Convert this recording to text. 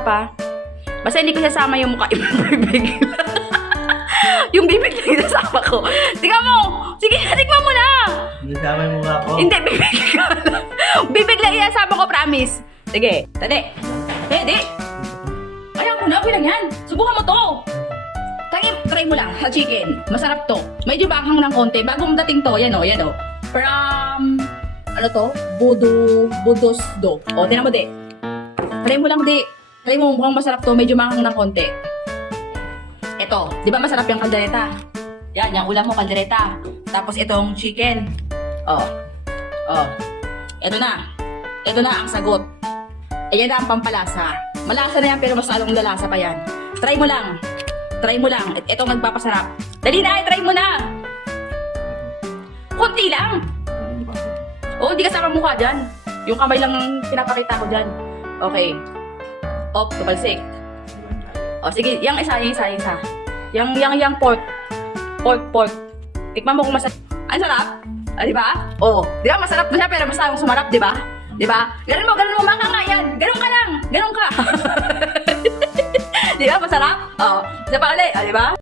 pa. Basta hindi ko sasama yung mukha, yung bibig. Yung bibig na sinasama ko. Tingnan mo! Sige, tingnan mo na! Hindi sama yung mukha ko. Hindi, bibig ka lang. Bibig lang isasama ko, promise. Sige, tali. Di. Ayaw mo na, okay lang yan. Subukan mo to. Try mo lang sa chicken. Masarap to. Medyo bakang ng konti. Bagong dating to, yan o, yan o. From, ano to? Budos do. O, tinan mo, di. Try mo lang, di. Try mo, mukhang masarap to. Medyo bakang ng konti. Ito, di ba masarap yung kaldereta? Yan, yung ulam mo, kaldereta. Tapos itong chicken. Oh. Ito na. Ito na ang sagot. Ayan na ang pampalasa. Malasa na yan pero mas lalong lalasa pa yan. Try mo lang. Try mo lang. Ito ang nagpapasarap. Dali na, try mo na. Kunti lang. Oh, di kasama mukha dyan. Yung kamay lang ang pinapakita ko dyan. Okay. Op, tupalsik. O, sige, yung isa. Yung pork. Tikman mo kung masarap. Ang sarap? Ah, di ba? Oo. Di ba, masarap na siya, pero basta yung sumarap, di ba? Di ba? Ganun mo, maka nga yan. Ganun ka lang. Ganun ka. Di ba, masarap? Oo. Isa pa ulit, di ba?